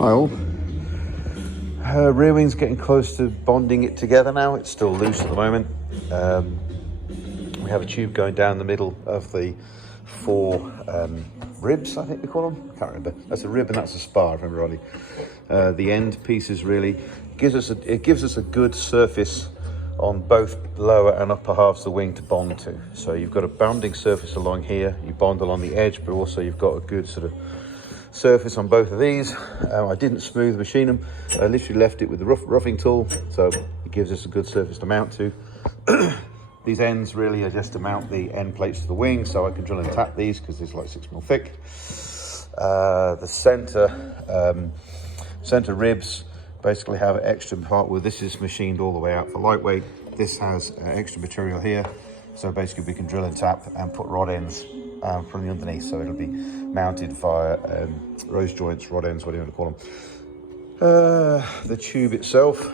Hi all. Rear wing's getting close to bonding it together now. It's still loose at the moment. We have a tube going down the middle of the four ribs, I think we call them. I can't remember. That's a rib and that's a spar, if I remember rightly. The end pieces really gives us a good surface on both lower and upper halves of the wing to bond to. So you've got a bonding surface along here. You bond along the edge, but also you've got a good sort of surface on both of these. I didn't smooth machine them. I literally left it with the roughing tool, so it gives us a good surface to mount to. These ends really are just to mount the end plates to the wing, so I can drill and tap these because it's like 6mm thick. The center ribs basically have an extra part where this is machined all the way out for lightweight. This has extra material here, so basically we can drill and tap and put rod ends from the underneath, so it'll be mounted via rose joints, rod ends, whatever you want to call them. The tube itself,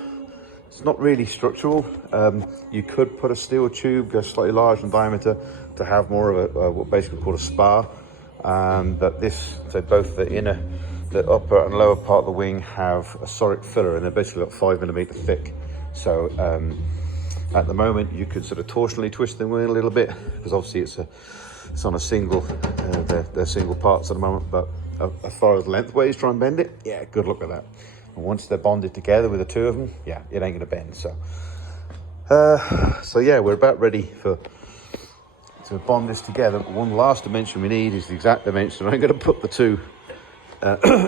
it's not really structural. You could put a steel tube, go slightly larger in diameter to have more of a what basically called a spar. But this, so both the upper and lower part of the wing have a soric filler, and they're basically like 5mm thick. So at the moment you could sort of torsionally twist the wing a little bit, because obviously it's on a single, they're single parts at the moment, but as far as lengthways, try and bend it, yeah, good luck with that. And once they're bonded together with the two of them, yeah, it ain't gonna bend. So yeah, we're about ready to bond this together. One last dimension we need is the exact dimension. I'm gonna put the two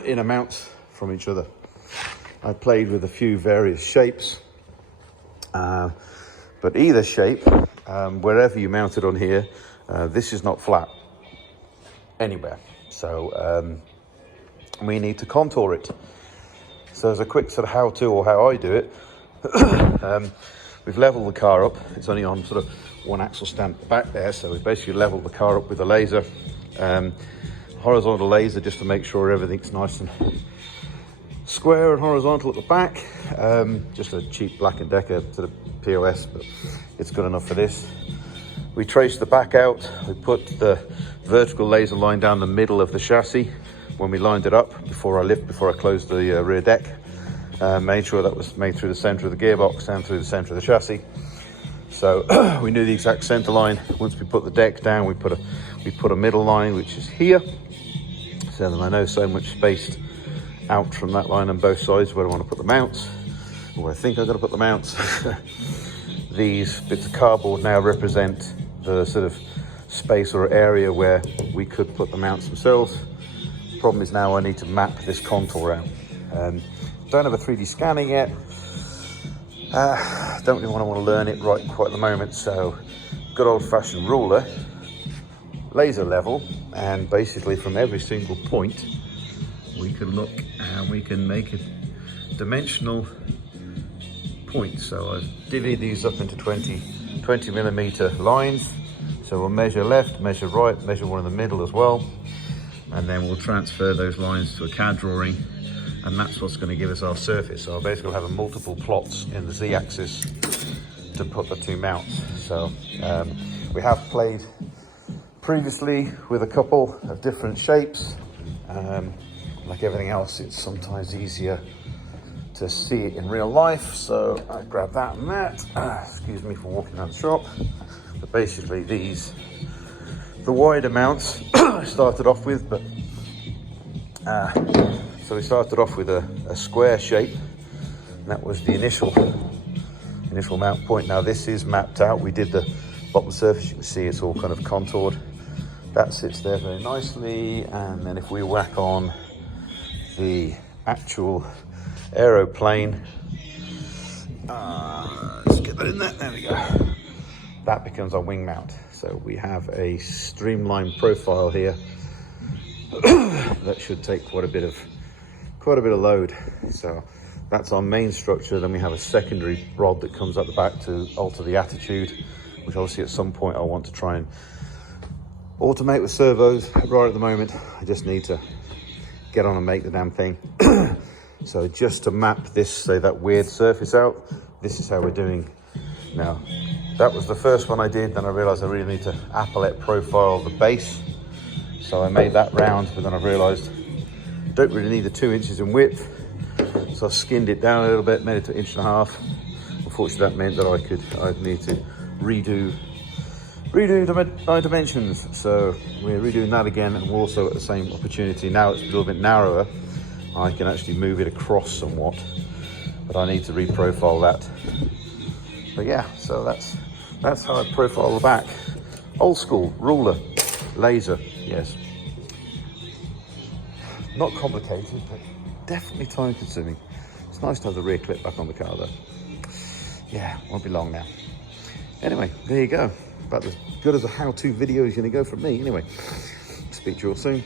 inner mounts from each other. I played with a few various shapes, but either shape, wherever you mount it on here, this is not flat anywhere, so we need to contour it. So as a quick sort of how-to, or how I do it, we've leveled the car up. It's only on sort of one axle stand at the back there, so we've basically leveled the car up with a laser, horizontal laser, just to make sure everything's nice and square and horizontal at the back. Just a cheap Black & Decker sort of POS, but it's good enough for this. We traced the back out. We put the vertical laser line down the middle of the chassis when we lined it up before I closed the rear deck. Made sure that was made through the center of the gearbox and through the center of the chassis. So we knew the exact center line. Once we put the deck down, we put a middle line, which is here. So then I know so much spaced out from that line on both sides where I want to put the mounts, or where I think I'm going to put the mounts. These bits of cardboard now represent the sort of space or area where we could put the mounts themselves. Problem is now I need to map this contour out. Don't have a 3D scanner yet. Don't really want to learn it right quite at the moment, so good old-fashioned ruler, laser level, and basically from every single point we can look and we can make a dimensional point. So I've divvied these up into 20mm lines. So we'll measure left, measure right, measure one in the middle as well, and then we'll transfer those lines to a CAD drawing, and that's what's going to give us our surface. So I'll basically have multiple plots in the Z-axis to put the two mounts. So we have played previously with a couple of different shapes. Like everything else, it's sometimes easier to see it in real life. So I grab that and that. Excuse me for walking around the shop. But basically these, the wider mounts I started off with, but so we started off with a square shape, and that was the initial mount point. Now this is mapped out. We did the bottom surface. You can see it's all kind of contoured. That sits there very nicely, and then if we whack on the actual aeroplane, let's get that in there. There we go. That becomes our wing mount. So we have a streamlined profile here that should take quite a bit of load. So that's our main structure. Then we have a secondary rod that comes up the back to alter the attitude, which obviously at some point I want to try and automate with servos. Right at the moment, I just need to get on and make the damn thing. So just to map this, say that weird surface out, this is how we're doing now. That was the first one I did, then I realized I really need to applet profile the base. So I made that round, but then I realized don't really need the 2 inches in width, so I skinned it down a little bit, made it to 1.5 inches. Unfortunately, that meant that I'd need to redo my dimensions, so we're redoing that again, and we're also at the same opportunity. Now it's a little bit narrower, I can actually move it across somewhat, but I need to reprofile that. But yeah, so that's how I profile the back. Old school, ruler, laser, yes. Not complicated, but definitely time consuming. It's nice to have the rear clip back on the car though. Yeah, won't be long now. Anyway, there you go. About as good as a how-to video is gonna go from me. Anyway, speak to you all soon.